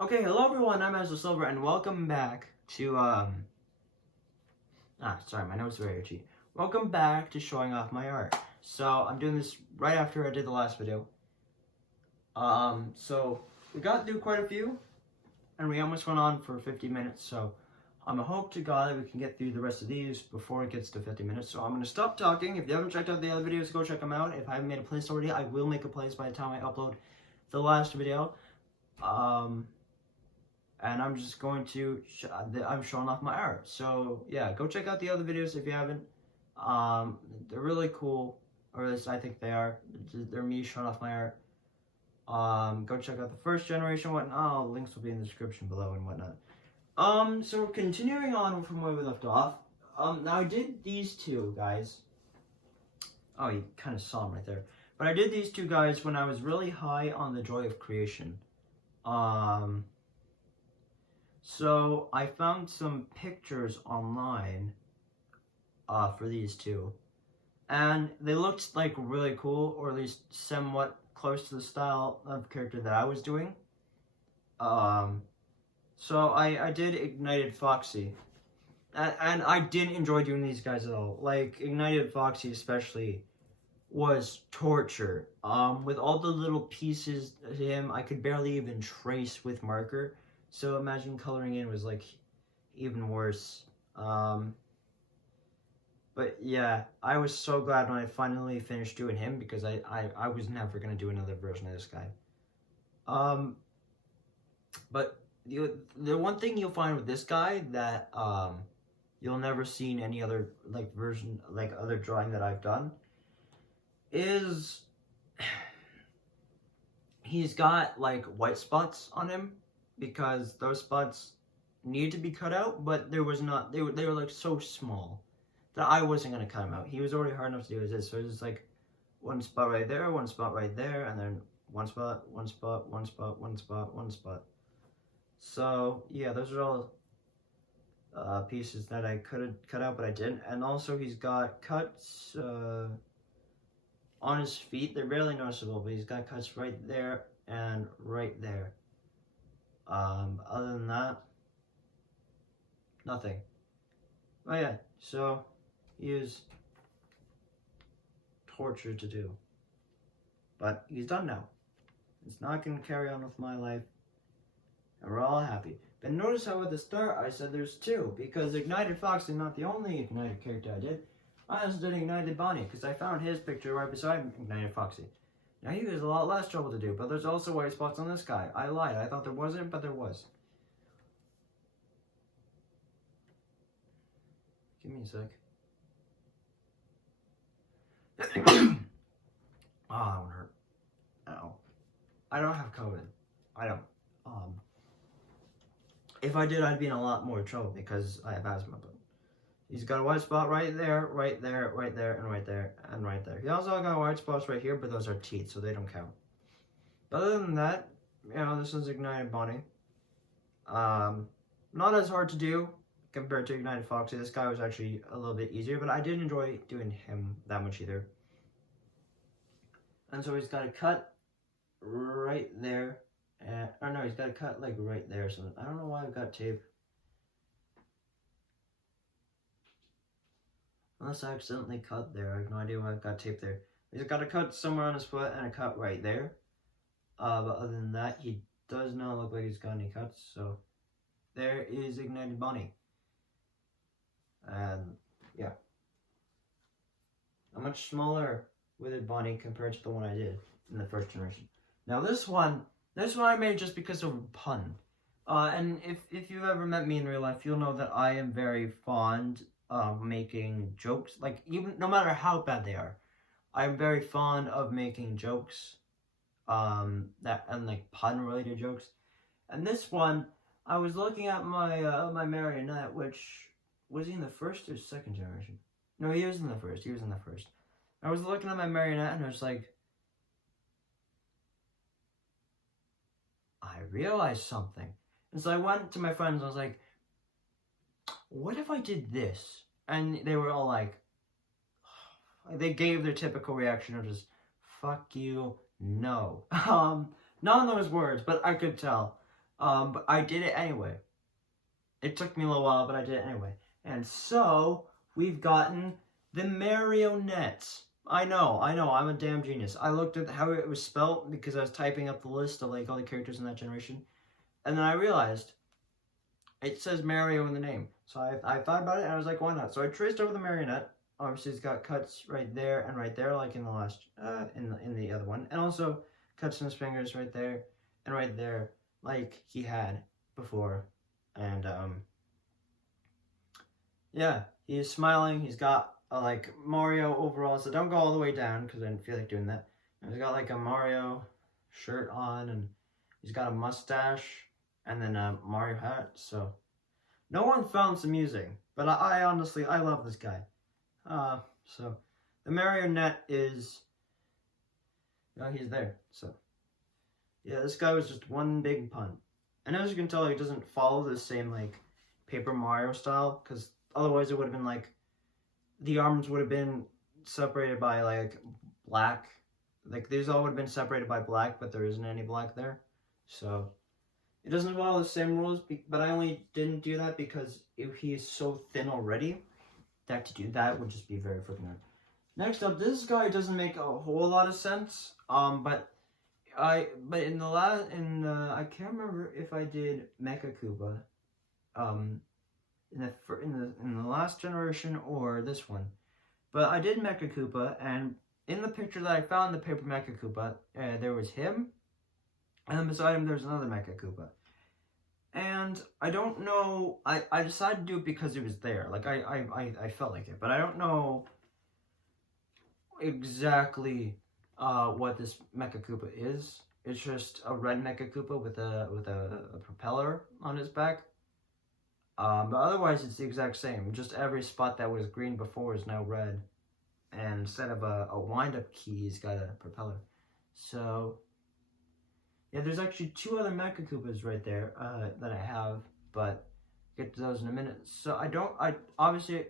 Okay, hello everyone, I'm Ezra Silver, and welcome back to, sorry, my notes are very itchy. Welcome back to showing off my art. So, I'm doing this right after I did the last video. So, we got through quite a few, and we almost went on for 50 minutes, so I hope to God that we can get through the rest of these before it gets to 50 minutes. So, I'm going to stop talking. If you haven't checked out the other videos, go check them out. If I haven't made a playlist already, I will make a playlist by the time I upload the last video. And I'm just going to, I'm showing off my art. So yeah, go check out the other videos if you haven't. They're really cool, or at least I think they are. They're me showing off my art. Go check out the first generation, whatnot. Links will be in the description below and whatnot. So continuing on from where we left off. Now I did these two guys. Oh, you kind of saw them right there. But I did these two guys when I was really high on the joy of creation. So I found some pictures online for these two, and they looked like really cool, or at least somewhat close to the style of character that I was doing. So I did Ignited Foxy, and I didn't enjoy doing these guys at all. Like, Ignited Foxy especially was torture. With all the little pieces of him, I could barely even trace with marker. So imagine coloring in was like even worse. But yeah, I was so glad when I finally finished doing him, because I was never gonna do another version of this guy. But the one thing you'll find with this guy that you'll never see in any other version, other drawing that I've done, is he's got like white spots on him, because those spots need to be cut out, but there was not, they were like so small that I wasn't going to cut them out. He was already hard enough to do as is, so it's just like one spot right there, one spot right there, and then one spot, one spot, one spot, one spot, one spot. So yeah, those are all pieces that I could have cut out, but I didn't. And also he's got cuts on his feet. They're barely noticeable, but he's got cuts right there and right there. Other than that, nothing. Oh yeah, so he is torture to do. But he's done now. It's not going to carry on with my life, and we're all happy. But notice how at the start I said there's two, because Ignited Fox is not the only Ignited character I did. I also did Ignited Bonnie, because I found his picture right beside Ignited Foxy. Now he was a lot less trouble to do, but there's also white spots on this guy. I lied, I thought there wasn't, but there was. Give me a sec. Oh, that one hurt. Ow. I don't have COVID. I don't. If I did, I'd be in a lot more trouble because I have asthma, but he's got a white spot right there, right there, right there, and right there, and right there. He also got white spots right here, but those are teeth, so they don't count. But other than that, you know, this is Ignited Bonnie. Not as hard to do compared to Ignited Foxy. This guy was actually a little bit easier, but I didn't enjoy doing him that much either. And so he's got a cut right there. Or no, he's got a cut like right there. So I don't know why I've got tape. Unless I accidentally cut there. I have no idea why I've got tape there. He's got a cut somewhere on his foot and a cut right there. But other than that, he does not look like he's got any cuts. So there is Ignited Bonnie. And yeah. A much smaller withered Bonnie compared to the one I did in the first generation. Now this one I made just because of a pun. And if you've ever met me in real life, you'll know that I am very fond of making jokes. Like, even no matter how bad they are, I'm very fond of making jokes. Like pun-related jokes. And this one, I was looking at my my marionette, which was he in the first or second generation? No, he was in the first. He was in the first. I was looking at my marionette and I was like, I realized something. And so I went to my friends and I was like, what if I did this? And they were all like, they gave their typical reaction of just, fuck you, no. Not in those words, but I could tell. But I did it anyway. It took me a little while, but I did it anyway. And so, we've gotten the marionettes. I know, I'm a damn genius. I looked at how it was spelled because I was typing up the list of like all the characters in that generation. And then I realized it says Mario in the name. So I thought about it and I was like, why not? So I traced over the marionette. Obviously, it's got cuts right there and right there, like in the last, in the other one. And also cuts in his fingers right there and right there, like he had before. And, yeah, he's smiling. He's got like Mario overall, so don't go all the way down because I didn't feel like doing that. And he's got like a Mario shirt on, and he's got a mustache, and then a Mario hat. So no one found this amusing, but I honestly I love this guy. So the marionette is, he's there. So yeah, this guy was just one big pun, and as you can tell, he doesn't follow the same like Paper Mario style because otherwise, it would have been like the arms would have been separated by like black. Like these all would have been separated by black, but there isn't any black there. So it doesn't follow the same rules, but I only didn't do that because if he is so thin already, that to do that would just be very freaking hard. Next up, this guy doesn't make a whole lot of sense. But in the last I can't remember if I did Mecha Koopa. In the last generation or this one, but I did Mecha Koopa, and in the picture that I found the paper Mecha Koopa, there was him, and then beside him there's another Mecha Koopa, and I don't know. I decided to do it because it was there. Like I felt like it, but I don't know exactly what this Mecha Koopa is. It's just a red Mecha Koopa with a propeller on his back. But otherwise, it's the exact same. Just every spot that was green before is now red. And instead of a wind-up key, he's got a propeller. So, yeah, there's actually two other Mecha Koopas right there that I have. But I'll get to those in a minute. So, obviously,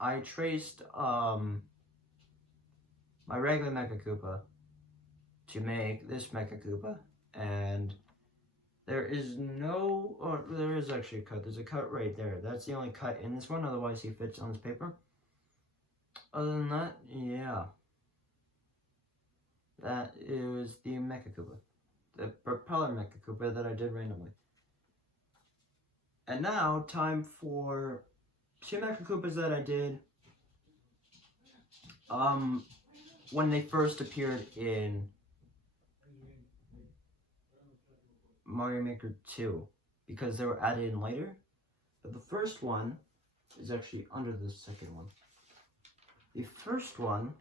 I traced my regular Mecha Koopa to make this Mecha Koopa. And there is there is actually a cut. There's a cut right there. That's the only cut in this one. Otherwise, he fits on this paper. Other than that, yeah. That is the Mecha Koopa. The propeller Mecha Koopa that I did randomly. And now, time for two Mecha Koopas that I did when they first appeared in Mario Maker 2, because they were added in later. But the first one is actually under the second one. The first one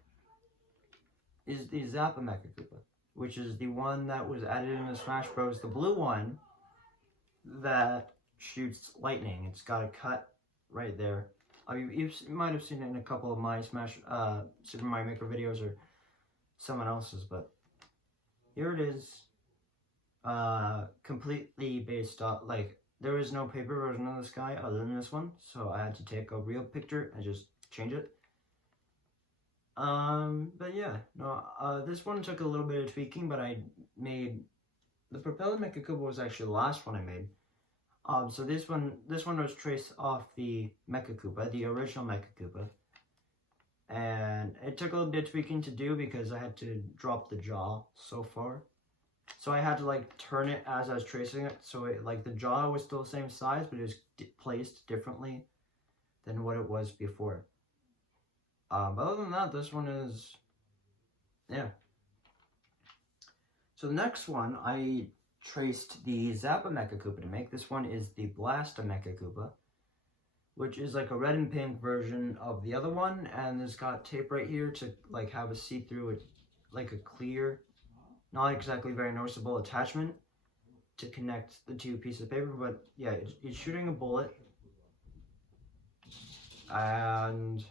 is the Zappa Mecha Koopa, which is the one that was added in the Smash Bros. The blue one that shoots lightning. It's got a cut right there. You might have seen it in a couple of my Super Mario Maker videos or someone else's, but here it is. Completely based off, like, there is no paper version of this guy other than this one, so I had to take a real picture and just change it. But yeah, no, this one took a little bit of tweaking, but I made, the propeller Mecha Koopa was actually the last one I made. So this one was traced off the Mecha Koopa, the original Mecha Koopa. And it took a little bit of tweaking to do because I had to drop the jaw so far. So I had to like turn it as I was tracing it, so it, like the jaw was still the same size, but it was placed differently than what it was before. But other than that, this one is, yeah. So the next one, I traced the Zappa Mecha Koopa to make. This one is the Blasta Mecha Koopa, which is like a red and pink version of the other one, and it's got tape right here to like have a see-through, like a clear, not exactly very noticeable attachment to connect the two pieces of paper, but yeah, it's shooting a bullet, and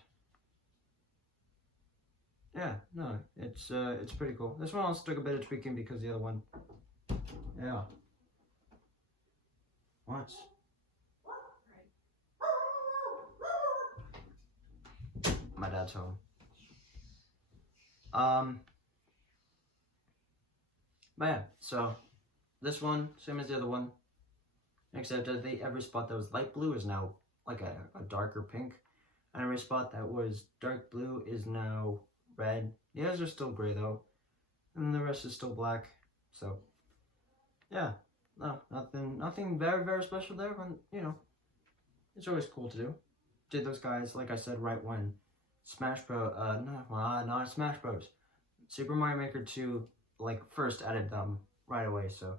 yeah, no, it's pretty cool. This one also took a bit of tweaking because the other one, yeah. What? My dad's home. But yeah, so this one, same as the other one, except that every spot that was light blue is now like a darker pink, and every spot that was dark blue is now red. The others are still gray though, and the rest is still black. So yeah, no, nothing very, very special there, but you know, it's always cool to do. Did those guys, like I said, right when not Smash Bros. Super Mario Maker 2, like, first added them right away, so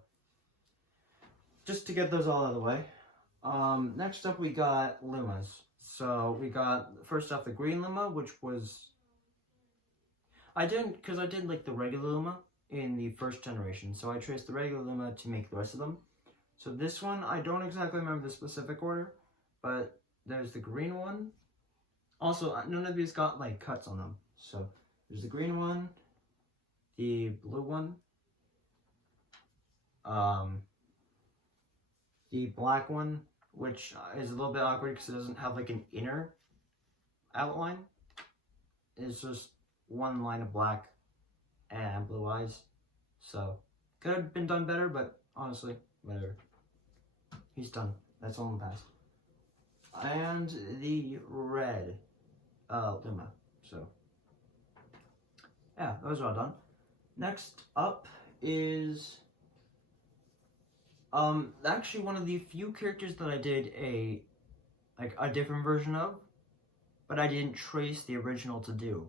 just to get those all out of the way. Next up we got Lumas. So we got, first off, the green Luma, which was, I did like the regular Luma in the first generation, so I traced the regular Luma to make the rest of them. So this one, I don't exactly remember the specific order, but there's the green one. Also, none of these got like cuts on them. So there's the green one, the blue one, the black one, which is a little bit awkward because it doesn't have like an inner outline. It's just one line of black and blue eyes. So could have been done better, but honestly, whatever. He's done. That's all in the past. And the red Luma. So yeah, those are all done. Next up is actually one of the few characters that I did a different version of, but I didn't trace the original to do.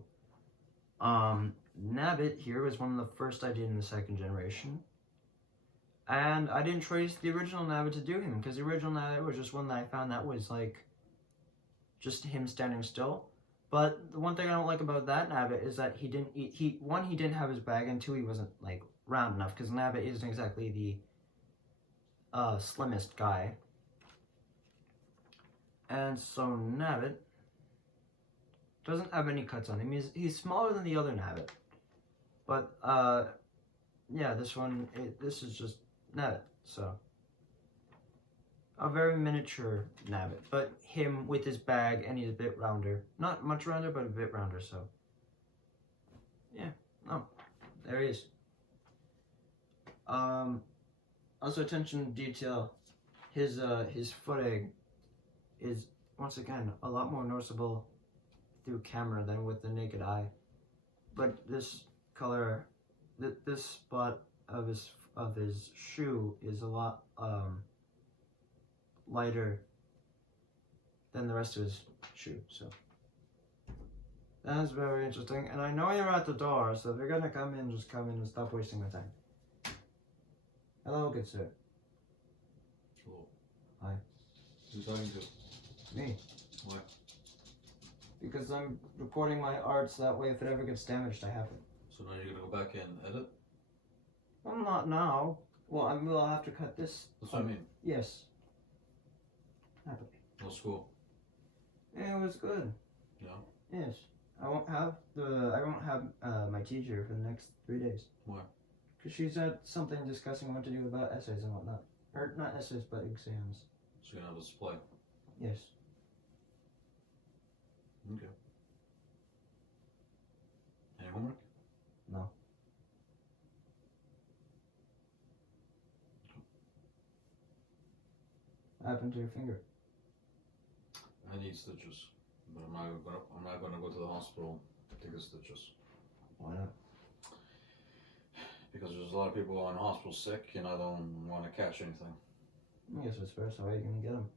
Nabbit here was one of the first I did in the second generation. And I didn't trace the original Nabbit to do him, because the original Nabbit was just one that I found that was like just him standing still. But the one thing I don't like about that Nabbit is that he didn't have his bag, and two, he wasn't like round enough, because Nabbit isn't exactly the slimmest guy. And so Nabbit doesn't have any cuts on him. He's smaller than the other Nabbit. But yeah, this is just Nabbit, so a very miniature Nabbit, but him with his bag, and he's a bit rounder. Not much rounder, but a bit rounder, so yeah, oh, there he is. Also, attention to detail, his foot egg is, once again, a lot more noticeable through camera than with the naked eye. But this color, this spot of his shoe is a lot lighter than the rest of his shoe, so that's very interesting. And I know you're at the door, so if you're gonna come in, just come in and stop wasting my time. Hello, good sir. Hello. Hi. Who's talking to? Me. Why? Because I'm recording my art, so that way if it ever gets damaged, I have it. So now you're gonna go back and edit? Well, not now. Well, I will have to cut this. That's what I mean. Yes. Happily. No school. Yeah, it was good. Yeah. Yes. I won't have my teacher for the next 3 days. Why? Because she's at something discussing what to do about essays and whatnot. Or not essays, but exams. So you're gonna have a display. Yes. Okay. Any homework? No. What happened to your finger? I need stitches, but I'm not gonna go to the hospital to get stitches. Why not? Because there's a lot of people going to hospital sick, and I don't want to catch anything. I guess it's fair, so how are you going to get them?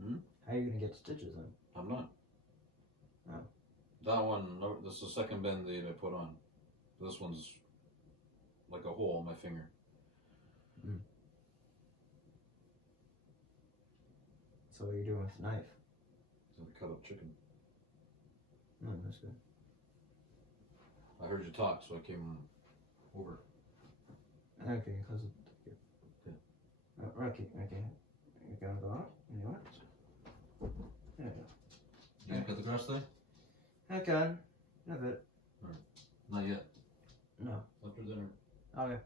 Hmm? How are you going to get stitches then? I'm not. Oh. That one, no, this is the second band-aid I put on. This one's like a hole in my finger. Mm. So what are you doing with the knife? I'm gonna cut up chicken. No, that's good. I heard you talk, so I came over. Okay, close it. Yeah. Okay. You're gonna go out? You know what? There you go. You gonna cut the grass today? I can. A bit. Not yet. No. After dinner. Okay.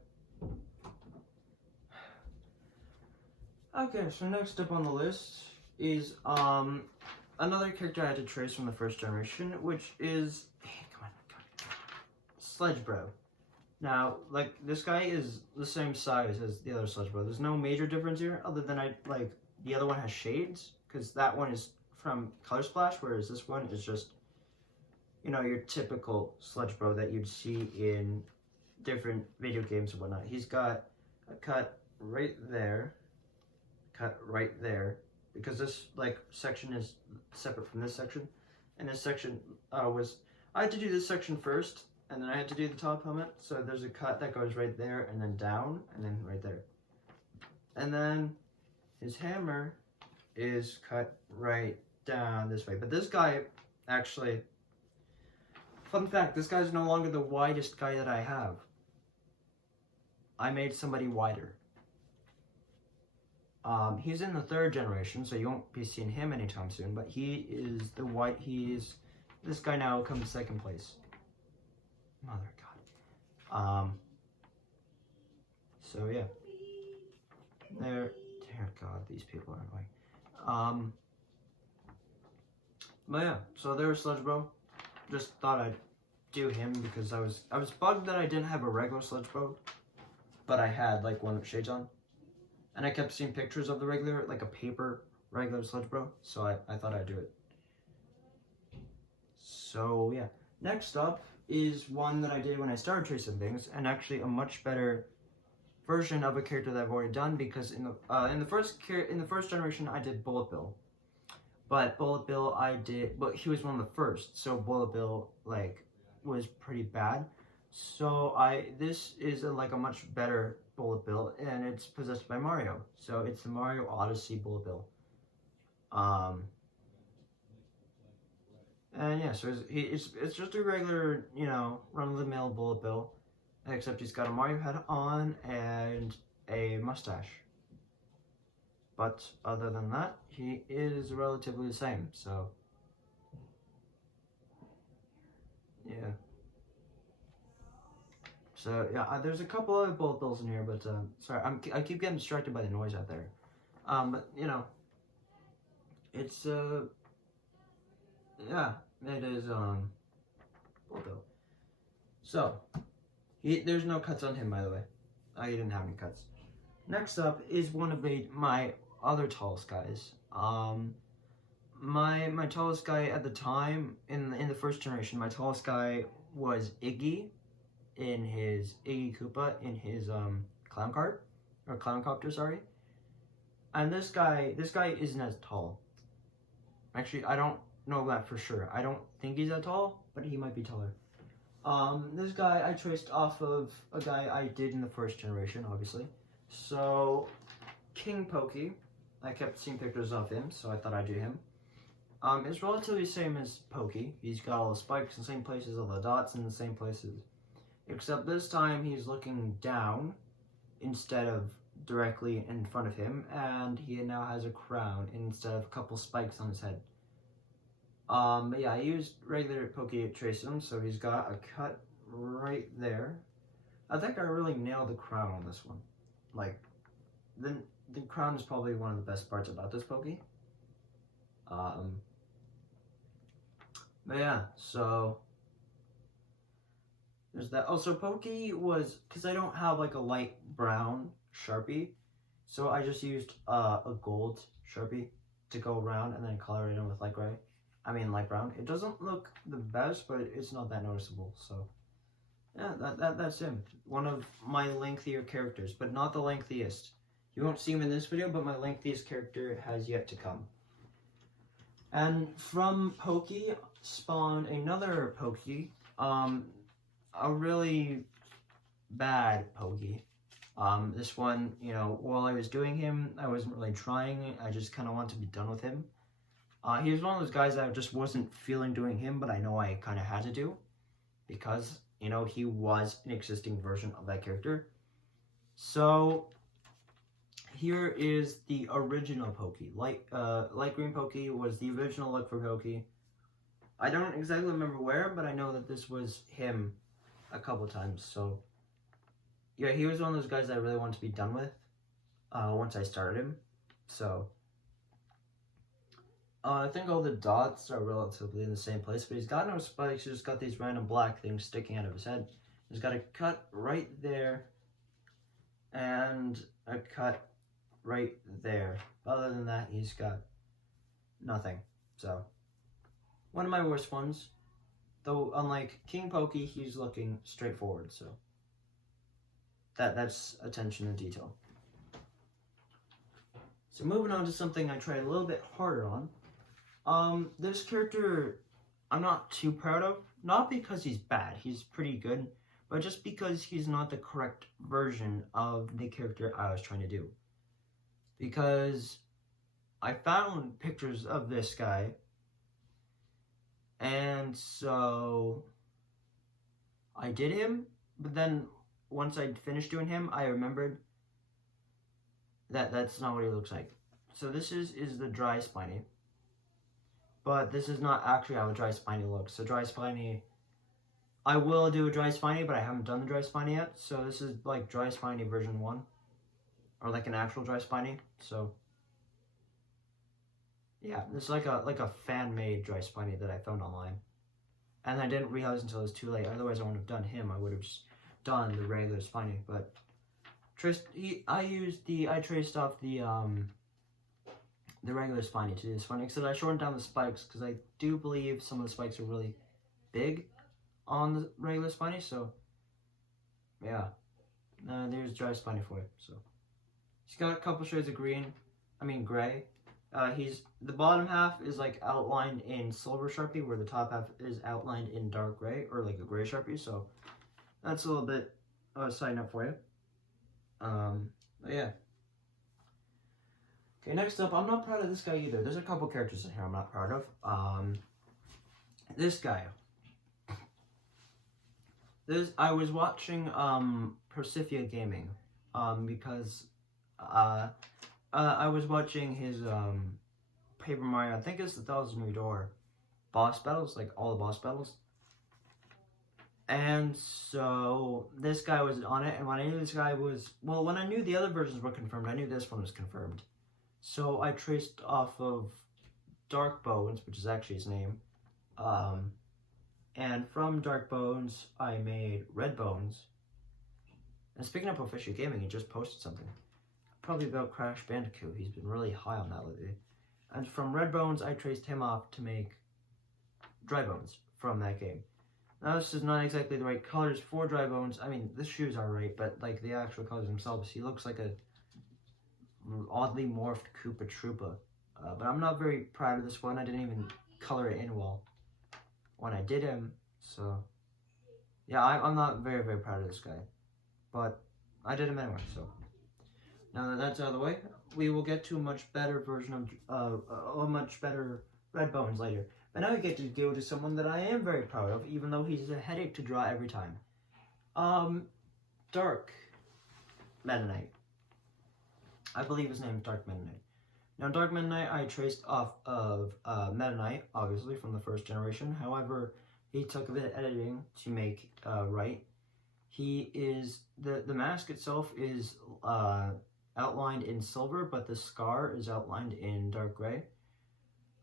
Okay, so next up on the list is another character I had to trace from the first generation, which is, hey, come on. Sledgebro. Now, like, this guy is the same size as the other Sludge Bro. There's no major difference here, other than the other one has shades, because that one is from Color Splash, whereas this one is just, you know, your typical Sludge Bro that you'd see in different video games and whatnot. He's got a cut right there, because this, like, section is separate from this section, and this section I had to do this section first, and then I had to do the top helmet, so there's a cut that goes right there, and then down, and then right there. And then his hammer is cut right down this way. But this guy, actually, fun fact, this guy's no longer the widest guy that I have. I made somebody wider. He's in the 3rd generation, so you won't be seeing him anytime soon, but he is this guy now comes 2nd place. Mother God. So yeah. Dear God, these people are annoying. But yeah, so there's Sludge Bro. Just thought I'd do him because I was bugged that I didn't have a regular Sludge Bro, but I had like one with shades on. And I kept seeing pictures of the regular, like a paper regular Sludge Bro, so I thought I'd do it. So yeah. Next up is one that I did when I started tracing things, and actually a much better version of a character that I've already done, because in the first generation I did Bullet Bill, but he was one of the first, so Bullet Bill like was pretty bad. So this is a much better Bullet Bill, and it's possessed by Mario. So it's the Mario Odyssey Bullet Bill. And yeah, so it's just a regular, you know, run-of-the-mill Bullet Bill, except he's got a Mario head on and a mustache. But other than that, he is relatively the same, so yeah. So yeah, there's a couple other Bullet Bills in here, but sorry, I keep getting distracted by the noise out there. But you know, it's yeah, it is Bullet Bill. So there's no cuts on him, by the way. He didn't have any cuts. Next up is one of my other tallest guys. My tallest guy at the time in the first generation, my tallest guy was Iggy Koopa in his clown cart, or clown copter, sorry. And this guy isn't as tall. Actually, I don't know that for sure. I don't think he's that tall, but he might be taller. This guy I traced off of a guy I did in the first generation, obviously. So, King Pokey, I kept seeing pictures of him, so I thought I'd do him. It's relatively the same as Pokey. He's got all the spikes in the same places, all the dots in the same places. Except this time he's looking down instead of directly in front of him, and he now has a crown instead of a couple spikes on his head. But yeah, I used regular Pokey to trace him, so he's got a cut right there. I think I really nailed the crown on this one. Like, the crown is probably one of the best parts about this Pokey. But yeah, so there's that. Also, Pokey was, because I don't have like a light brown Sharpie, so I just used a gold Sharpie to go around and then color it in with light brown. It doesn't look the best, but it's not that noticeable. So yeah, that's him. One of my lengthier characters, but not the lengthiest. You won't see him in this video, but my lengthiest character has yet to come. And from Pokey spawned another Pokey, a really bad Pokey. This one, you know, while I was doing him, I wasn't really trying. I just kind of wanted to be done with him. He was one of those guys that I just wasn't feeling doing him, but I know I kind of had to do, because, you know, he was an existing version of that character. So here is the original Pokey. Light green Pokey was the original look for Pokey. I don't exactly remember where, but I know that this was him a couple times. So yeah, he was one of those guys that I really wanted to be done with once I started him. So I think all the dots are relatively in the same place, but he's got no spikes. He's just got these random black things sticking out of his head. He's got a cut right there and a cut right there. Other than that, he's got nothing. So, one of my worst ones. Though, unlike King Pokey, he's looking straight forward, so that's attention to detail. So moving on to something I tried a little bit harder on. This character I'm not too proud of. Not because he's bad, he's pretty good, but just because he's not the correct version of the character I was trying to do. Because I found pictures of this guy, and so I did him, but then once I finished doing him, I remembered that that's not what he looks like. So this is the dry spiny, but this is not actually how a dry spiny looks. So dry spiny, I will do a dry spiny, but I haven't done the dry spiny yet. So this is like dry spiny version 1, or like an actual dry spiny. So yeah, this is like a fan-made dry spiny that I found online, and I didn't realize until it was too late. Otherwise, I wouldn't have done him. I would have just done the regular spiny. But I traced off the regular spiny to do this one, except I shortened down the spikes because I do believe some of the spikes are really big on the regular spiny. So yeah, there's dry spiny for it. So he's got a couple shades of gray. The bottom half is like outlined in silver Sharpie, where the top half is outlined in dark gray, or like a gray Sharpie. So that's a little bit of a side note for you. But yeah. Okay, next up, I'm not proud of this guy either. There's a couple characters in here I'm not proud of. This guy. I was watching Persifia Gaming, because I was watching his Paper Mario, I think it's the Thousand Year Door boss battles, like all the boss battles. And so this guy was on it, and when I knew this guy was, well, when I knew the other versions were confirmed, I knew this one was confirmed. So I traced off of Dark Bones, which is actually his name, and from Dark Bones, I made Red Bones. And speaking of Official Gaming, he just posted something, probably about Crash Bandicoot. He's been really high on that lately. And from Red Bones, I traced him off to make Dry Bones from that game. Now, this is not exactly the right colors for Dry Bones. I mean, the shoes are right, but like the actual colors themselves, he looks like a oddly morphed Koopa Troopa. But I'm not very proud of this one. I didn't even color it in well when I did him. So yeah, I'm not very, very proud of this guy. But I did him anyway, so. Now that that's out of the way, we will get to a much better version of, a much better Red Bones later. But now we get to go to someone that I am very proud of, even though he's a headache to draw every time. Dark Meta Knight. I believe his name is Dark Meta Knight. Now, Dark Meta Knight I traced off of Meta Knight, obviously, from the first generation. However, he took a bit of editing to make right. He is, the mask itself is outlined in silver, but the scar is outlined in dark gray.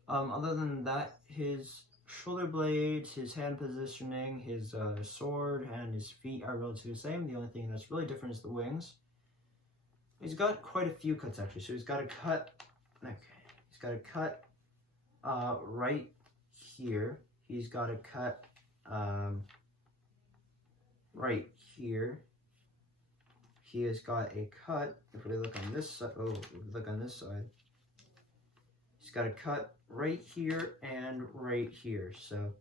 Other than that, his shoulder blades, his hand positioning, his sword, and his feet are relatively the same. The only thing that's really different is the wings. He's got quite a few cuts, actually. So he's got a cut, right here. He's got a cut right here. He has got a cut, if we look on this side, he's got a cut right here and right here, so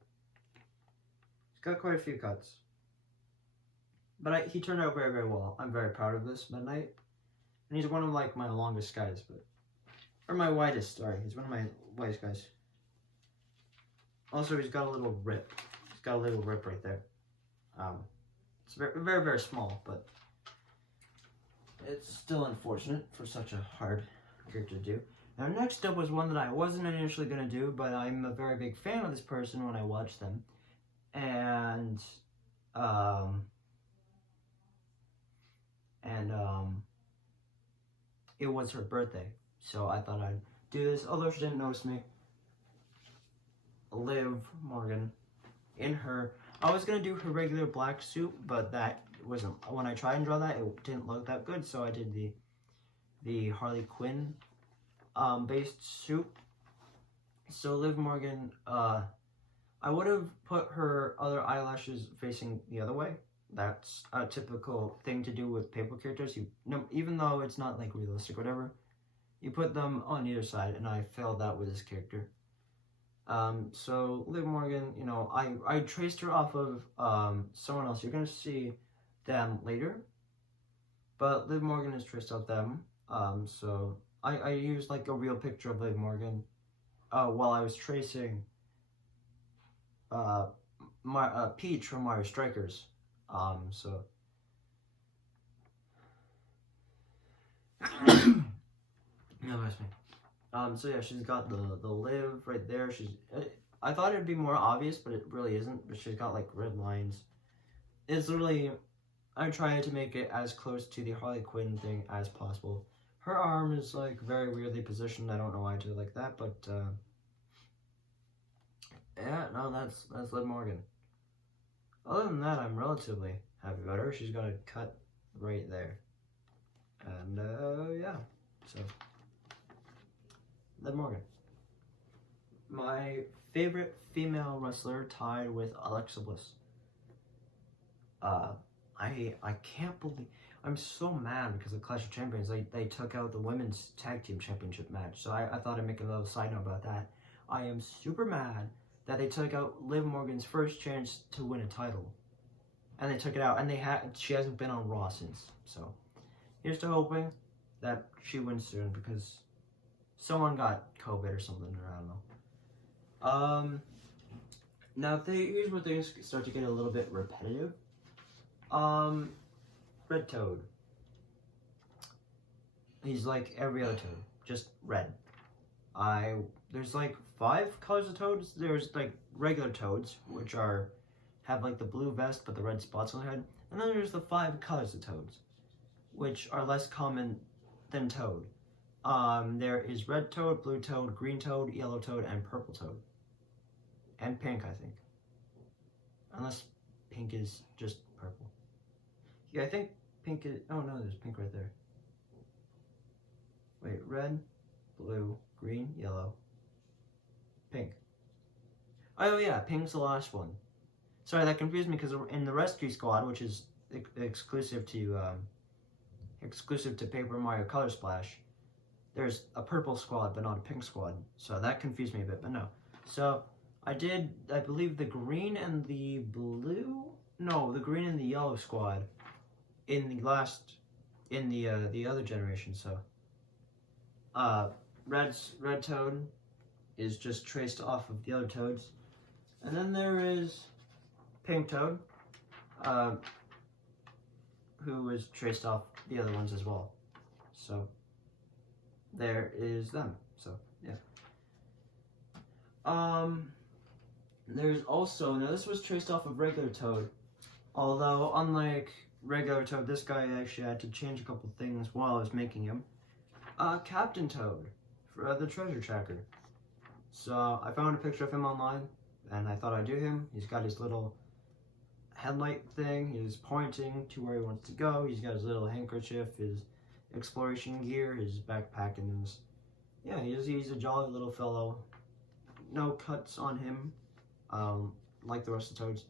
he's got quite a few cuts. But he turned out very, very well. I'm very proud of this Meta Knight. And he's one of like my longest guys, or my widest, sorry. He's one of my widest guys. Also, he's got a little rip. He's got a little rip right there. It's very, very, very small, but it's still unfortunate for such a hard character to do. Now, next up was one that I wasn't initially going to do, but I'm a very big fan of this person when I watch them. And it was her birthday, so I thought I'd do this, although she didn't notice me. Liv Morgan, in her I was gonna do her regular black suit, but that wasn't, when I tried and draw that, it didn't look that good, so I did the Harley Quinn based suit. So Liv Morgan, I would have put her other eyelashes facing the other way. That's a typical thing to do with paper characters. Even though it's not like realistic or whatever, you put them on either side, and I failed that with this character. So Liv Morgan, you know, I traced her off of someone else. You're gonna see them later, but Liv Morgan is traced off them. So I used like a real picture of Liv Morgan while I was tracing Peach from Mario Strikers. So no, that's me. So yeah, she's got the Liv right there. I thought it'd be more obvious, but it really isn't. But she's got like red lines. It's literally, I tried to make it as close to the Harley Quinn thing as possible. Her arm is like very weirdly positioned. I don't know why I did like that, but yeah, no, that's Liv Morgan. Other than that, I'm relatively happy about her. She's got a cut right there, and yeah, so Liv Morgan. My favorite female wrestler, tied with Alexa Bliss. I can't believe, I'm so mad because of Clash of Champions, they took out the women's tag team championship match. So I thought I'd make a little side note about that. I am super mad that they took out Liv Morgan's first chance to win a title, and they took it out, and she hasn't been on Raw since. So here's to hoping that she wins soon, because someone got COVID or something, or I don't know. Now here's where things start to get a little bit repetitive. Red Toad. He's like every other Toad, just red. There's like 5 colors of Toads. There's like regular Toads, which have like the blue vest but the red spots on their head. And then there's the 5 colors of Toads, which are less common than Toad. There is red Toad, blue Toad, green Toad, yellow Toad, and purple Toad. And pink, I think. Unless pink is just purple. Yeah, I think pink is, oh no, there's pink right there. Wait, red, blue, green, yellow, pink. Oh yeah, pink's the last one. Sorry, that confused me, because in the Rescue Squad, which is exclusive to Paper Mario Color Splash, there's a purple squad but not a pink squad. So that confused me a bit, but no. So I believe the green and the blue, no, the green and the yellow squad in the other generation. So red Toad is just traced off of the other Toads, and then there is pink Toad, who is traced off the other ones as well. So there is them. So yeah. There's also, now this was traced off of regular Toad, although unlike regular Toad, this guy actually had to change a couple things while I was making him. Captain Toad, for the treasure tracker. So I found a picture of him online, and I thought I'd do him. He's got his little headlight thing, he's pointing to where he wants to go, he's got his little handkerchief, his exploration gear, his backpack, and his, yeah, he's a jolly little fellow. No cuts on him, like the rest of the Toads.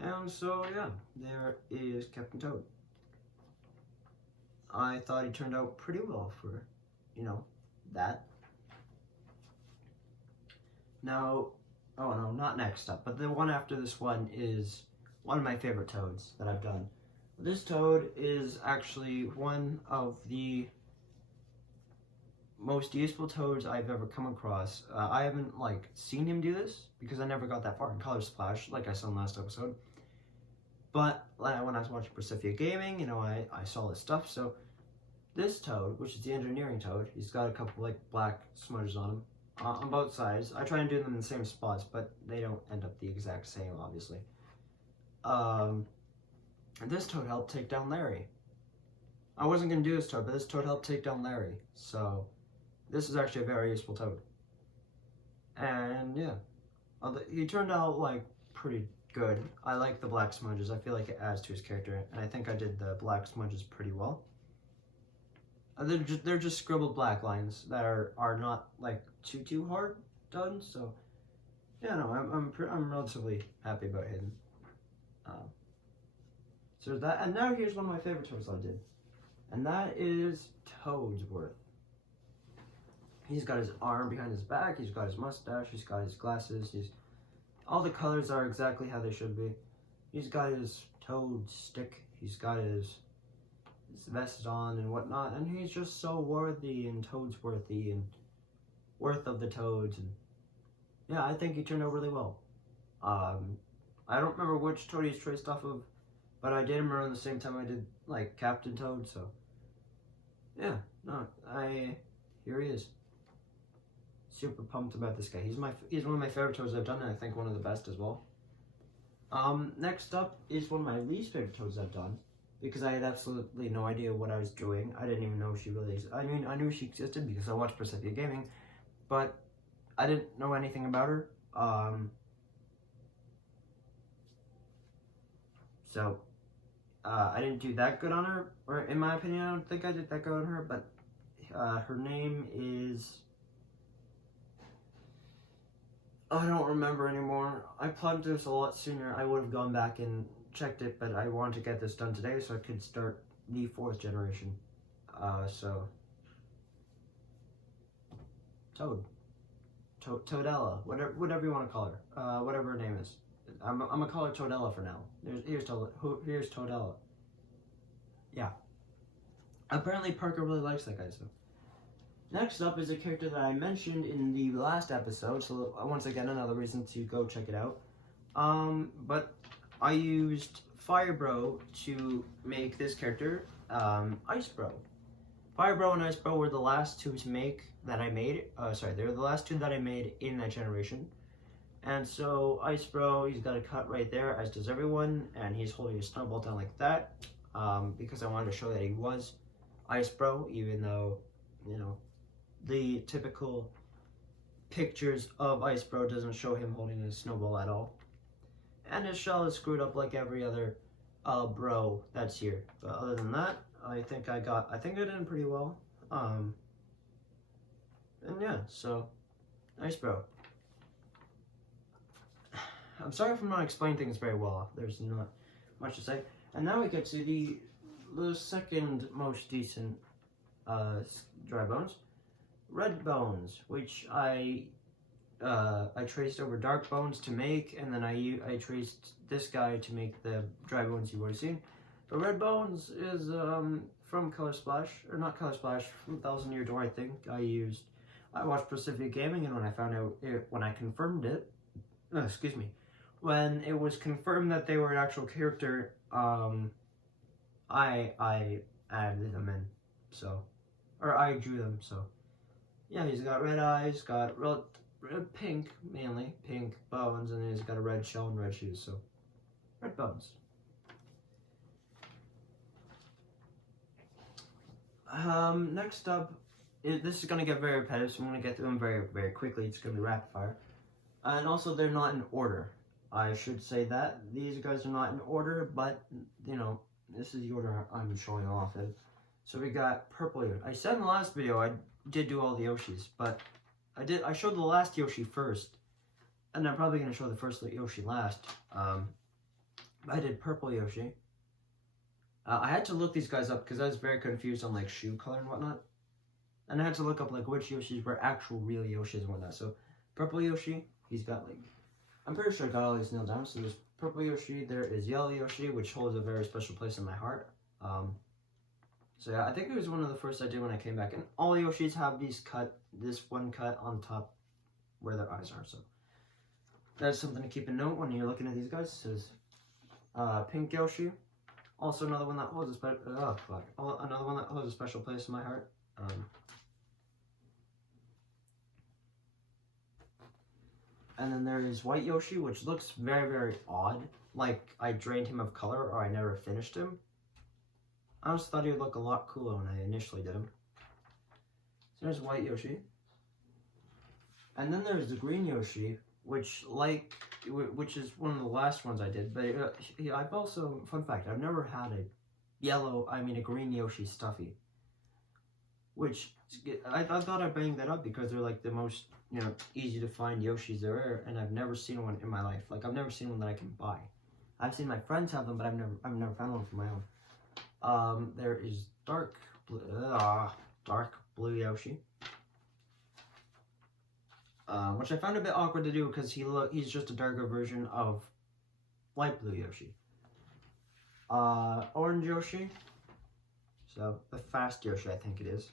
And so yeah, there is Captain Toad. I thought he turned out pretty well for, you know, that. Now, oh no, not next up, but the one after this one is one of my favorite Toads that I've done. This Toad is actually one of the most useful Toads I've ever come across. I haven't like seen him do this because I never got that far in Color Splash, like I saw in last episode. But when I was watching Pacific Gaming, you know, I saw this stuff. So this Toad, which is the engineering Toad, he's got a couple like black smudges on him on both sides. I try and do them in the same spots, but they don't end up the exact same, obviously. This Toad helped take down Larry. I wasn't gonna do this Toad, but this Toad helped take down Larry. So this is actually a very useful Toad. And yeah, he turned out like pretty good. I like the black smudges. I feel like it adds to his character, and I think I did the black smudges pretty well. They're just scribbled black lines that are not like too hard done. So yeah, no, I'm relatively happy about him. So that, and now here's one of my favorite toads I did, and that is Toadsworth. He's got his arm behind his back. He's got his mustache. He's got his glasses. All the colors are exactly how they should be. He's got his toad stick. He's got his vest on and whatnot, and he's just so worthy and Toadsworthy and worth of the toads. And yeah, I think he turned out really well. I don't remember which toad he's traced off of, but I did him around the same time I did like Captain Toad. So yeah, no, here he is. Super pumped about this guy. He's one of my favorite toads I've done, and I think one of the best as well. Next up is one of my least favorite toads I've done, because I had absolutely no idea what I was doing. I didn't even know she really existed. I mean, I knew she existed because I watched Pacific Gaming, but I didn't know anything about her. So I didn't do that good on her, or in my opinion, I don't think I did that good on her, but her name is... I don't remember anymore. I plugged this a lot sooner. I would have gone back and checked it, but I wanted to get this done today so I could start the 4th generation. So Toadella, whatever you want to call her, whatever her name is. I'm gonna call her Toadella for now. Here's Toadella. Yeah. Apparently Parker really likes that guy, so. Next up is a character that I mentioned in the last episode, so once again, another reason to go check it out. But I used Firebro to make this character, Icebro. Firebro and Icebro were the last two to make that I made. They were the last two that I made in that generation. And so Icebro, he's got a cut right there, as does everyone, and he's holding a snowball down like that, because I wanted to show that he was Icebro, even though, you know, the typical pictures of Icebro doesn't show him holding a snowball at all. And his shell is screwed up like every other bro that's here. But other than that, I think I did pretty well. And yeah, so Icebro. I'm sorry if I'm not explaining things very well. There's not much to say. And now we get to the second most decent dry bones. Red bones, which I traced over dark bones to make, and then I traced this guy to make the dry bones you've already seen. But red bones is from Color Splash, or not Color Splash, from 1000 Year Door. I think I watched Pacific Gaming, and when I found out when I confirmed it, when it was confirmed that they were an actual character, I added them in, or I drew them, so. Yeah, he's got red eyes, got red pink, mainly, pink bones, and he's got a red shell and red shoes, so red bones. Next up, this is going to get very repetitive, so I'm going to get through them very, very quickly. It's going to be rapid fire. And also, they're not in order. I should say that. These guys are not in order, but, you know, this is the order I'm showing off in. So we got purple Yoshi. I said in the last video I did do all the Yoshis, but I showed the last Yoshi first, and I'm probably going to show the first Yoshi last. I did purple Yoshi. I had to look these guys up because I was very confused on like shoe color and whatnot, and I had to look up like which Yoshis were actual real Yoshis and whatnot. So purple Yoshi, he's got like, I'm pretty sure I got all these nailed down. So there's purple Yoshi, there is yellow Yoshi, which holds a very special place in my heart. So yeah, I think it was one of the first I did when I came back. And all Yoshis have this one cut on top where their eyes are. So that's something to keep in note when you're looking at these guys. It says pink Yoshi. Also another one that holds a special place in my heart. And then there is white Yoshi, which looks very, very odd. Like I drained him of color or I never finished him. I just thought he would look a lot cooler when I initially did him. So there's white Yoshi. And then there's the green Yoshi, which is one of the last ones I did. But I've also, fun fact, I've never had a green Yoshi stuffy, which I thought I'd bring that up because they're like the most, easy to find Yoshis there are, and I've never seen one in my life. Like, I've never seen one that I can buy. I've seen my friends have them, but I've never found one for my own. There is dark blue Yoshi, which I found a bit awkward to do because he's just a darker version of light blue Yoshi. Orange Yoshi, so the fast Yoshi, I think it is.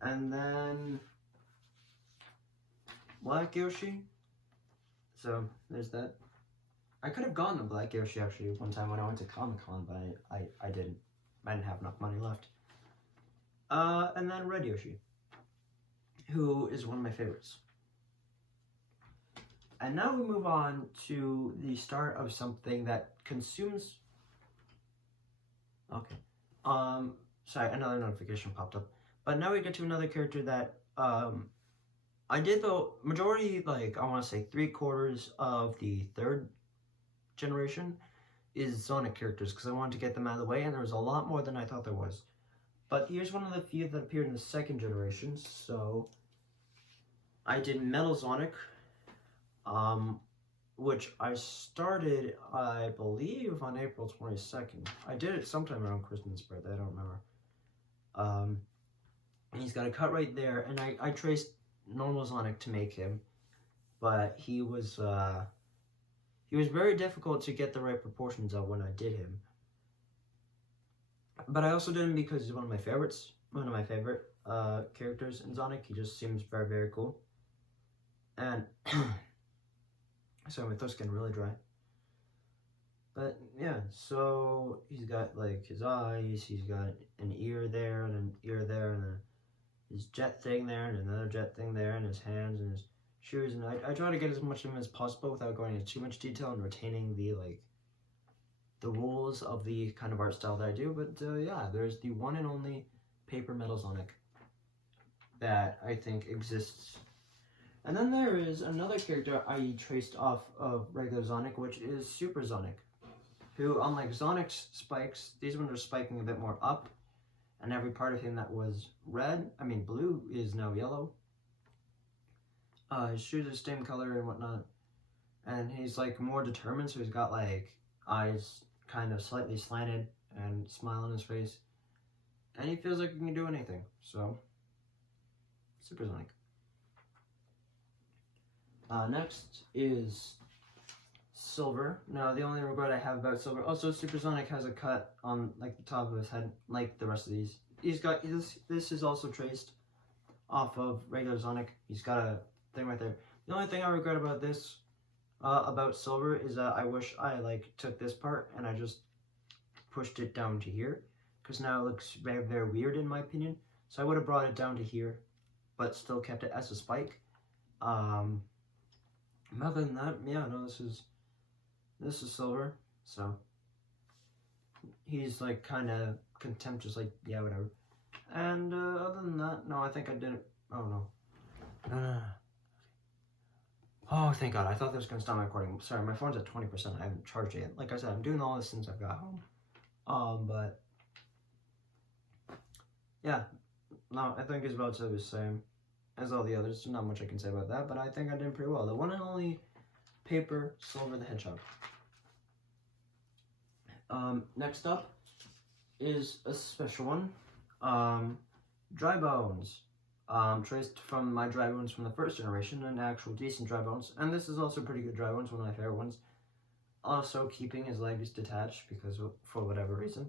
And then Black Yoshi. So there's that. I could have gone to Black Yoshi actually one time when I went to Comic-Con, but I didn't. I didn't have enough money left. And then Red Yoshi, who is one of my favorites. And now we move on to the start of something that consumes. Okay. Sorry, another notification popped up. But now we get to another character that I did the majority, like I want to say 3/4 of the 3rd generation is Sonic characters because I wanted to get them out of the way, and there was a lot more than I thought there was. But here's one of the few that appeared in the 2nd generation. So I did Metal Sonic, which I started, I believe, on April 22nd. I did it sometime around Kristen's birthday, I don't remember. And he's got a cut right there, and I traced normal Sonic to make him, but he was very difficult to get the right proportions of when I did him. But I also did him because he's one of my favorites, one of my favorite characters in Sonic. He just seems very, very cool. And sorry, my throat's getting really dry. But yeah, so he's got like his eyes, he's got an ear there, and an ear there, and his jet thing there, and another jet thing there, and his hands and his shoes. And I try to get as much of him as possible without going into too much detail and retaining the rules of the kind of art style that I do. But yeah, there's the one and only paper Metal Sonic that I think exists. And then there is another character I traced off of regular Sonic, which is Super Sonic, who, unlike Sonic's spikes, these ones are spiking a bit more up, and every part of him that was blue is now yellow. His shoes are same color and whatnot, and he's like more determined, so he's got like eyes kind of slightly slanted and smile on his face, and he feels like he can do anything. So Super Sonic. Next is Silver. Now, the only regret I have about Silver, also Super Sonic has a cut on like the top of his head, like the rest of these. He's got this is also traced off of regular Sonic. He's got a thing right there. The only thing I regret about this, about Silver, is that I wish I like took this part and I just pushed it down to here, because now it looks very, very weird in my opinion. So I would have brought it down to here, but still kept it as a spike. Other than that, yeah, no, this is Silver, so he's like kind of contemptuous, like, yeah, whatever. And other than that, no, I think I did it. Oh no. Oh, thank God, I thought that was gonna stop my recording. Sorry, my phone's at 20%. I haven't charged it yet. Like I said, I'm doing all this since I've got home. But yeah, no, I think it's about the same as all the others. There's not much I can say about that, but I think I did pretty well. The one and only paper Silver the Hedgehog. Next up is a special one. Dry Bones. Traced from my Dry Bones from the 1st generation, an actual decent Dry Bones. And this is also pretty good Dry Bones, one of my favorite ones. Also keeping his legs detached because for whatever reason.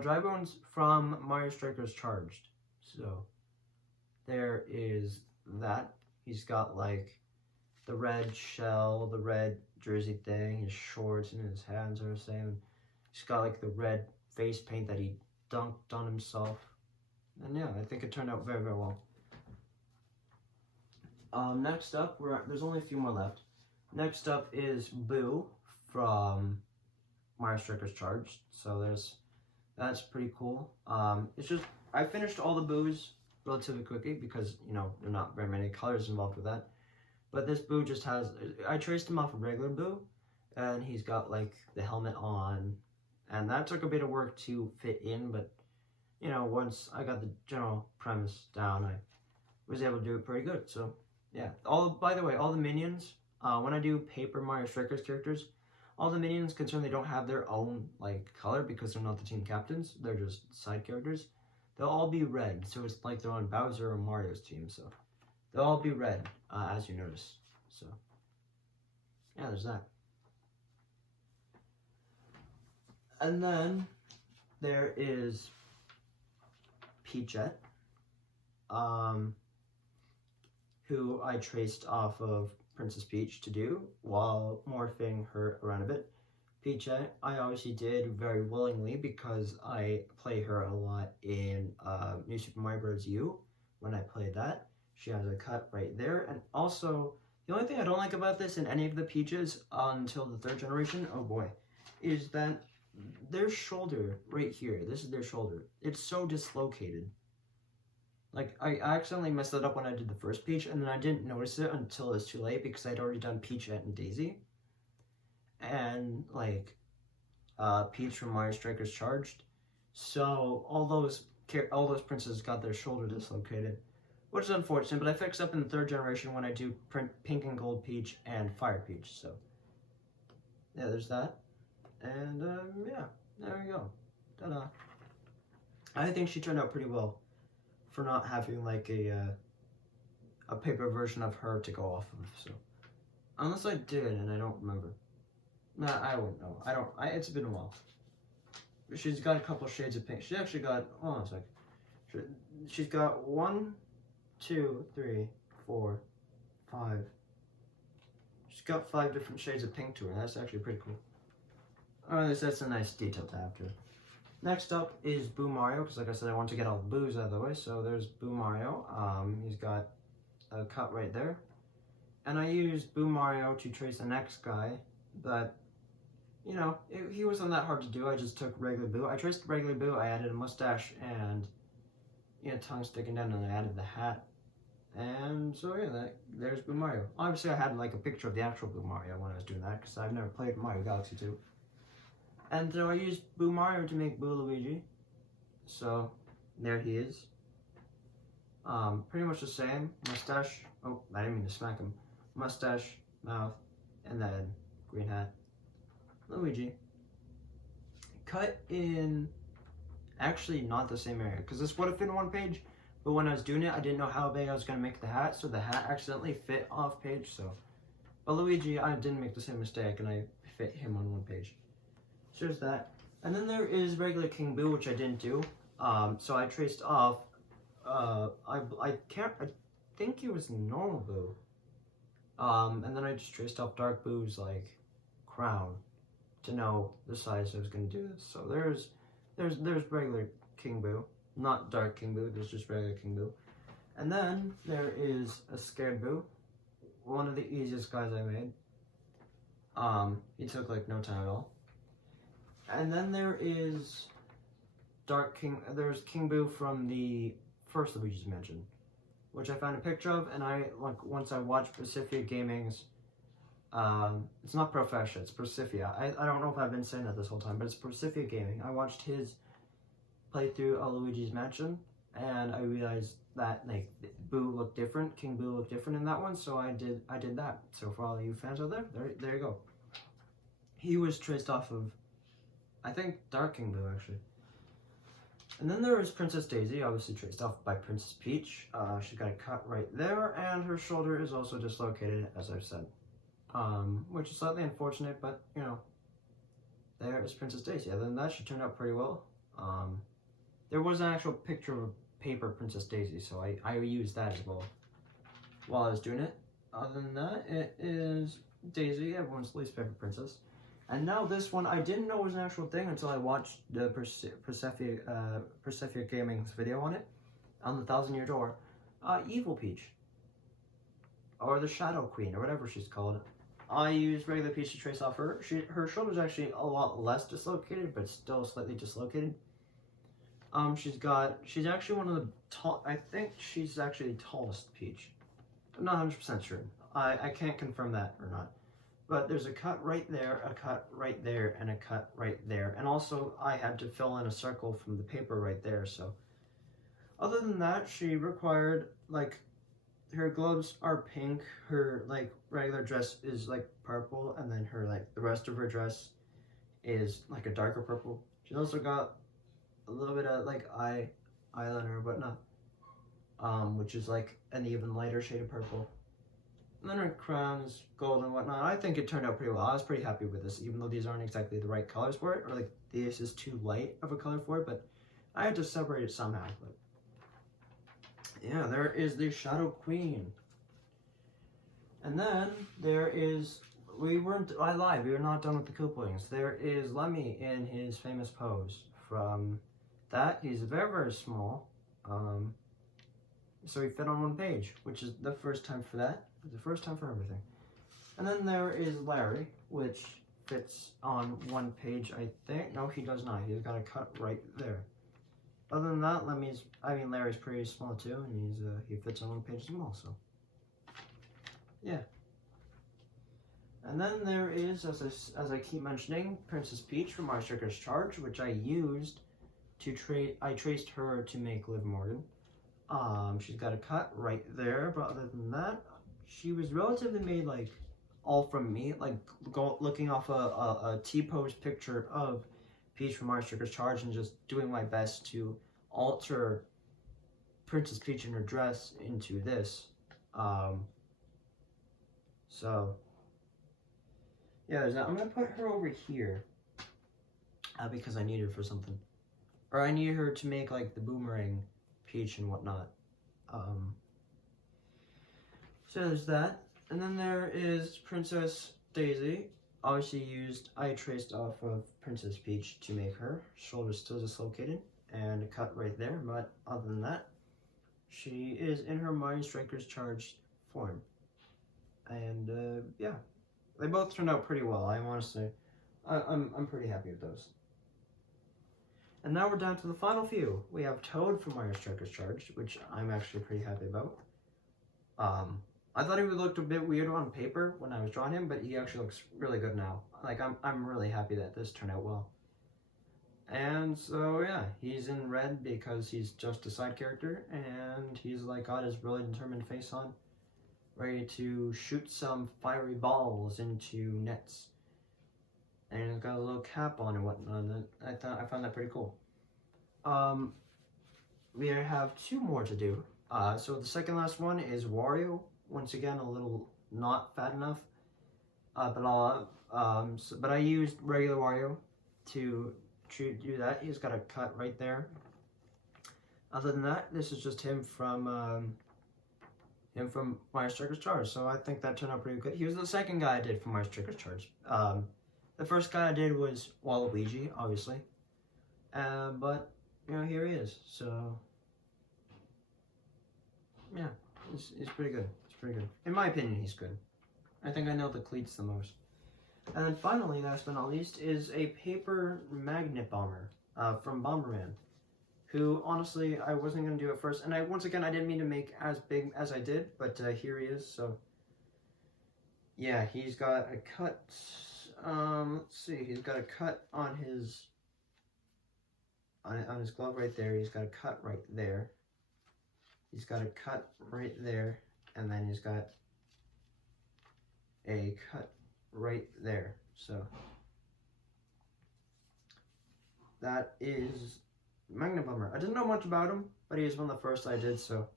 Dry Bones from Mario Strikers Charged. So there is that. He's got like the red shell, the red jersey thing, his shorts and his hands are the same. He's got like the red face paint that he dunked on himself. And yeah, I think it turned out very, very well. Next up, there's only a few more left. Next up is Boo from Mario Strikers Charged. So that's pretty cool. It's just, I finished all the Boos relatively quickly because, you know, there are not very many colors involved with that. But this Boo just has, I traced him off of regular Boo, and he's got like the helmet on, and that took a bit of work to fit in, but you know, once I got the general premise down, I was able to do it pretty good. So yeah, by the way, all the minions, when I do Paper Mario Strikers characters, all the minions concerned they don't have their own like color because they're not the team captains, they're just side characters. They'll all be red, so it's like they're on Bowser or Mario's team, so they'll all be red, as you notice. So yeah, there's that. And then there is Peachette, who I traced off of Princess Peach to do while morphing her around a bit. Peachette, I obviously did very willingly because I play her a lot in New Super Mario Bros. U. When I played that, she has a cut right there. And also, the only thing I don't like about this in any of the Peaches until the 3rd generation, oh boy, is that their shoulder right here, this is their shoulder, it's so dislocated. Like, I accidentally messed it up when I did the first Peach, and then I didn't notice it until it was too late because I'd already done Peachette and Daisy. And, like, Peach from Mario Strikers Charged. So, all those princesses got their shoulder dislocated, which is unfortunate, but I fixed up in the 3rd generation when I do Pink and Gold Peach and Fire Peach, so. Yeah, there's that. And, yeah, there we go. Ta-da. I think she turned out pretty well for not having like a paper version of her to go off of. So unless I did and I don't remember, nah, I wouldn't know. It's been a while. She's got a couple shades of pink. She actually got. Hold on a sec. She's got 1, 2, 3, 4, 5. She's got 5 different shades of pink to her. That's actually pretty cool. Or at least that's a nice detail to have to her. Next up is Boo Mario, because like I said, I want to get all the Boos out of the way. So there's Boo Mario. He's got a cut right there. And I used Boo Mario to trace the next guy, but, you know, he wasn't that hard to do. I just took regular Boo. I traced regular Boo, I added a mustache and, you know, tongue sticking down, and I added the hat. And so, yeah, there's Boo Mario. Obviously, I had, like, a picture of the actual Boo Mario when I was doing that, because I've never played Mario Galaxy 2. And so I used Boo Mario to make Boo Luigi. So there he is. Pretty much the same. Mustache. Oh, I didn't mean to smack him. Mustache, mouth, and then green hat. Luigi. Cut in actually not the same area, because this would have been one page, but when I was doing it, I didn't know how big I was going to make the hat, so the hat accidentally fit off page. So, but Luigi, I didn't make the same mistake, and I fit him on one page. So there's that. And then there is regular King Boo, which I didn't do. So I traced off, I think it was normal Boo. And then I just traced off Dark Boo's, like, crown to know the size I was going to do this. So there's regular King Boo. Not Dark King Boo, there's just regular King Boo. And then there is a Scared Boo. One of the easiest guys I made. He took, like, no time at all. And then there is there's King Boo from the first Luigi's Mansion, which I found a picture of, and once I watched Pacific Gaming's, it's not Profession, it's Pacifica. I don't know if I've been saying that this whole time, but it's Pacific Gaming. I watched his playthrough of Luigi's Mansion, and I realized that, like, Boo looked different, King Boo looked different in that one, so I did that. So for all you fans out there you go. He was traced off of, I think, Dark King Boo, actually. And then there is Princess Daisy, obviously traced off by Princess Peach. She got a cut right there, and her shoulder is also dislocated, as I've said. Which is slightly unfortunate, but, you know, there is Princess Daisy. Other than that, she turned out pretty well. There was an actual picture of a paper Princess Daisy, so I used that as well while I was doing it. Other than that, it is Daisy, everyone's least favorite princess. And now this one, I didn't know was an actual thing until I watched the Pacific Gaming's video on it, on the 1,000-Year Door. Evil Peach. Or the Shadow Queen, or whatever she's called. I used regular Peach to trace off her. Her shoulder's actually a lot less dislocated, but still slightly dislocated. She's actually one of the tall, I think she's actually the tallest Peach. I'm not 100% sure. I can't confirm that or not. But there's a cut right there, a cut right there, and a cut right there. And also, I had to fill in a circle from the paper right there, so. Other than that, she required, like, her gloves are pink, her, like, regular dress is, like, purple, and then her, like, the rest of her dress is, like, a darker purple. She's also got a little bit of, like, eyeliner or whatnot, which is, like, an even lighter shade of purple. And then her crown is gold and whatnot. I think it turned out pretty well. I was pretty happy with this, even though these aren't exactly the right colors for it, or, like, this is too light of a color for it, but I had to separate it somehow, but yeah, there is the Shadow Queen. And then there is, I lied, we were not done with the couplings. There is Lemmy in his famous pose. From that, he's very, very small. So he fit on one page, which is the first time for that. The first time for everything. And then there is Larry, which fits on one page, I think. No, he does not. He's got a cut right there. Other than that, Larry's pretty small too, and he fits on one page as well, so. Yeah. And then there is, as I keep mentioning, Princess Peach from Mario Striker's Charge, which I used to I traced her to make Liv Morgan. She's got a cut right there, but other than that, she was relatively made, like, all from me, like, looking off a T-pose picture of Peach from Mario Striker's Charge and just doing my best to alter Princess Peach in her dress into this. So, yeah, there's that. I'm going to put her over here because I need her for something. Or I need her to make, like, the boomerang Peach and whatnot. So there's that. And then there is Princess Daisy. Obviously I traced off of Princess Peach to make her. Shoulder's still dislocated and a cut right there, but other than that, she is in her Mario Striker's Charged form. And yeah, they both turned out pretty well. I want to say, I'm pretty happy with those. And now we're down to the final few. We have Toad from Mario Striker's Charged, which I'm actually pretty happy about. I thought he would look a bit weird on paper when I was drawing him, but he actually looks really good now. Like, I'm really happy that this turned out well. And so, yeah, he's in red because he's just a side character, and he's, like, got his really determined face on, ready to shoot some fiery balls into nets. And he's got a little cap on and whatnot, and I found that pretty cool. We have two more to do. So the second last one is Wario. Once again, a little not fat enough, but I used regular Wario to do that. He's got a cut right there. Other than that, this is just him from Mario Striker's Charge. So I think that turned out pretty good. He was the second guy I did from Mario Striker's Charge. The first guy I did was Waluigi, obviously, but you know, here he is. So yeah, he's pretty good. Pretty good. In my opinion, he's good. I think I know the cleats the most. And then finally, last but not least, is a paper magnet bomber from Bomberman, who honestly I wasn't going to do at first. And once again, I didn't mean to make as big as I did, but here he is. So yeah, he's got a cut. Let's see, he's got a cut on his glove right there. He's got a cut right there. He's got a cut right there. And then he's got a cut right there. So that is Magnet Bomber. I didn't know much about him, but he was one of the first I did, so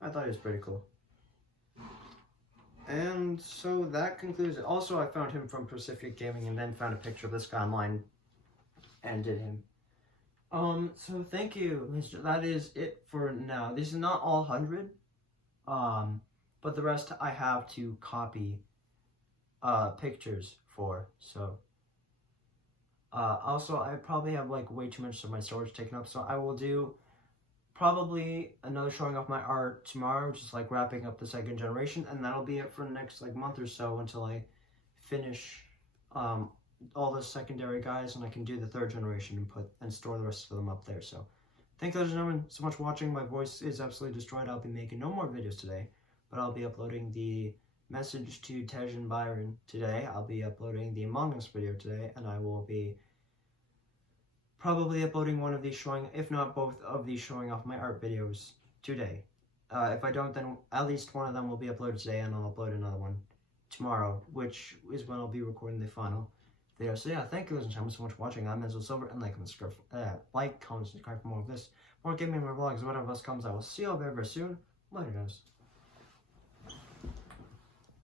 I thought he was pretty cool. And so that concludes it. Also, I found him from Pacific Gaming and then found a picture of this guy online and did him. So thank you, Mr. That is it for now. This is not all 100. But the rest I have to copy pictures for, so. Also, I probably have, like, way too much of my storage taken up, so I will do probably another showing off my art tomorrow, just, like, wrapping up the second generation, and that'll be it for the next, like, month or so until I finish all the secondary guys, and I can do the third generation and store the rest of them up there, so. Thank you, ladies and gentlemen, so much for watching. My voice is absolutely destroyed. I'll be making no more videos today, but I'll be uploading the message to Tej and Byron today. I'll be uploading the Among Us video today, and I will be probably uploading one of these showing, if not both of these showing off my art videos today. If I don't, then at least one of them will be uploaded today, and I'll upload another one tomorrow, which is when I'll be recording the final video. So yeah, thank you ladies and gentlemen so much for watching. I'm Enzo Silver, and like, comment, subscribe for more of this, more gaming, more vlogs, whatever else comes. I will see you all very, very soon. Later, guys.